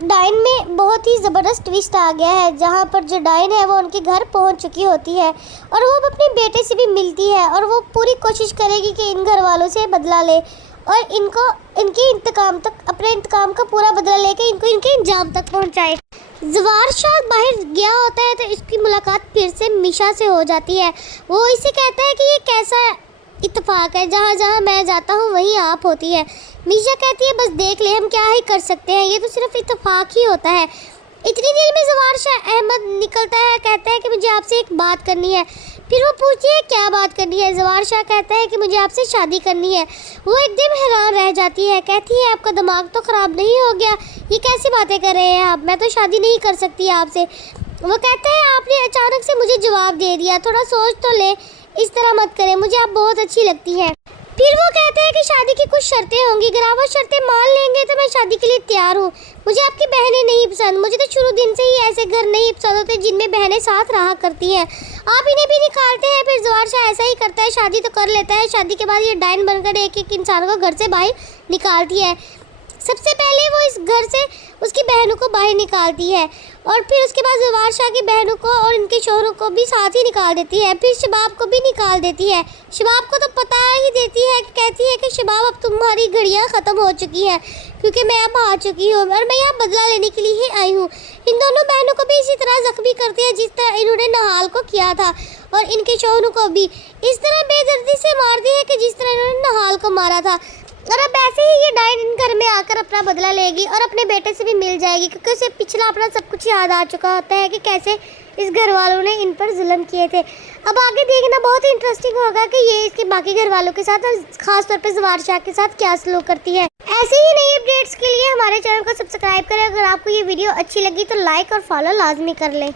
ڈائن میں بہت ہی زبردست ٹویسٹ آ گیا ہے، جہاں پر جو ڈائن ہے وہ ان کے گھر پہنچ چکی ہوتی ہے اور وہ اپنے بیٹے سے بھی ملتی ہے اور وہ پوری کوشش کرے گی کہ ان گھر والوں سے بدلہ لے اور ان کے انتقام تک اپنے انتقام کا پورا بدلہ لے کے ان کے انجام تک پہنچائے۔ زوار شاہ باہر گیا ہوتا ہے تو اس کی ملاقات پھر سے میشا سے ہو جاتی ہے۔ وہ اسے کہتا ہے کہ یہ کیسا اتفاق ہے، جہاں جہاں میں جاتا ہوں وہیں آپ ہوتی ہے۔ میشا کہتی ہے بس دیکھ لے، ہم کیا ہی کر سکتے ہیں، یہ تو صرف اتفاق ہی ہوتا ہے۔ اتنی دیر میں زوار شاہ احمد نکلتا ہے، کہتا ہے کہ مجھے آپ سے ایک بات کرنی ہے۔ پھر وہ پوچھتی ہے کیا بات کرنی ہے؟ زوار شاہ کہتا ہے کہ مجھے آپ سے شادی کرنی ہے۔ وہ ایک دم حیران رہ جاتی ہے، کہتی ہے آپ کا دماغ تو خراب نہیں ہو گیا، یہ کیسی باتیں کر رہے ہیں آپ، میں تو شادی نہیں کر سکتی آپ سے۔ وہ کہتا ہے آپ نے اچانک سے مجھے جواب دے دیا، تھوڑا سوچ تو لے، اس طرح مت کریں، مجھے آپ بہت اچھی لگتی ہے۔ پھر وہ کہتے ہیں کہ شادی کی کچھ شرطیں ہوں گی، اگر آپ وہ شرطیں مان لیں گے تو میں شادی کے لیے تیار ہوں۔ مجھے آپ کی بہنیں نہیں پسند، مجھے تو شروع دن سے ہی ایسے گھر نہیں پسند ہوتے جن میں بہنیں ساتھ رہا کرتی ہیں، آپ انہیں بھی نکالتے ہیں۔ پھر زوار شاہ ایسا ہی کرتا ہے، شادی تو کر لیتا ہے۔ شادی کے بعد یہ ڈائن بن کر ایک ایک انسان کو گھر سے باہر نکالتی ہے۔ سب سے پہلے وہ اس گھر سے اس کی بہنوں کو باہر نکالتی ہے اور پھر اس کے بعد زوار شاہ کی بہنوں کو اور ان کے شوہروں کو بھی ساتھ ہی نکال دیتی ہے۔ پھر شباب کو بھی نکال دیتی ہے۔ شباب کو تو پتہ ہی دیتی ہے کہ کہتی ہے کہ شباب اب تمہاری گھڑیاں ختم ہو چکی ہے، کیونکہ میں اب ہار چکی ہوں اور میں یہاں بدلہ لینے کے لیے ہی آئی ہوں۔ ان دونوں بہنوں کو بھی اسی طرح زخمی کرتی ہے جس طرح انہوں نے نہال کو کیا تھا، اور ان کے شوہروں کو بھی اس طرح بے دردی سے مارتی ہے کہ جس طرح انہوں نے نہال کو مارا تھا۔ اور اب ایسے ہی یہ ڈائن ان گھر میں آ کر اپنا بدلہ لے گی اور اپنے بیٹے سے بھی مل جائے گی، کیونکہ اسے پچھلا اپنا سب کچھ یاد آ چکا ہوتا ہے کہ کیسے اس گھر والوں نے ان پر ظلم کیے تھے۔ اب آگے دیکھنا بہت ہی انٹرسٹنگ ہوگا کہ یہ اس کے باقی گھر والوں کے ساتھ اور خاص طور پہ زوار شاہ کے ساتھ کیا سلوک کرتی ہے۔ ایسے ہی نئی اپڈیٹس کے لیے ہمارے چینل کو سبسکرائب کریں۔ اگر آپ کو یہ ویڈیو اچھی لگی تو لائک اور فالو لازمی کر لیں۔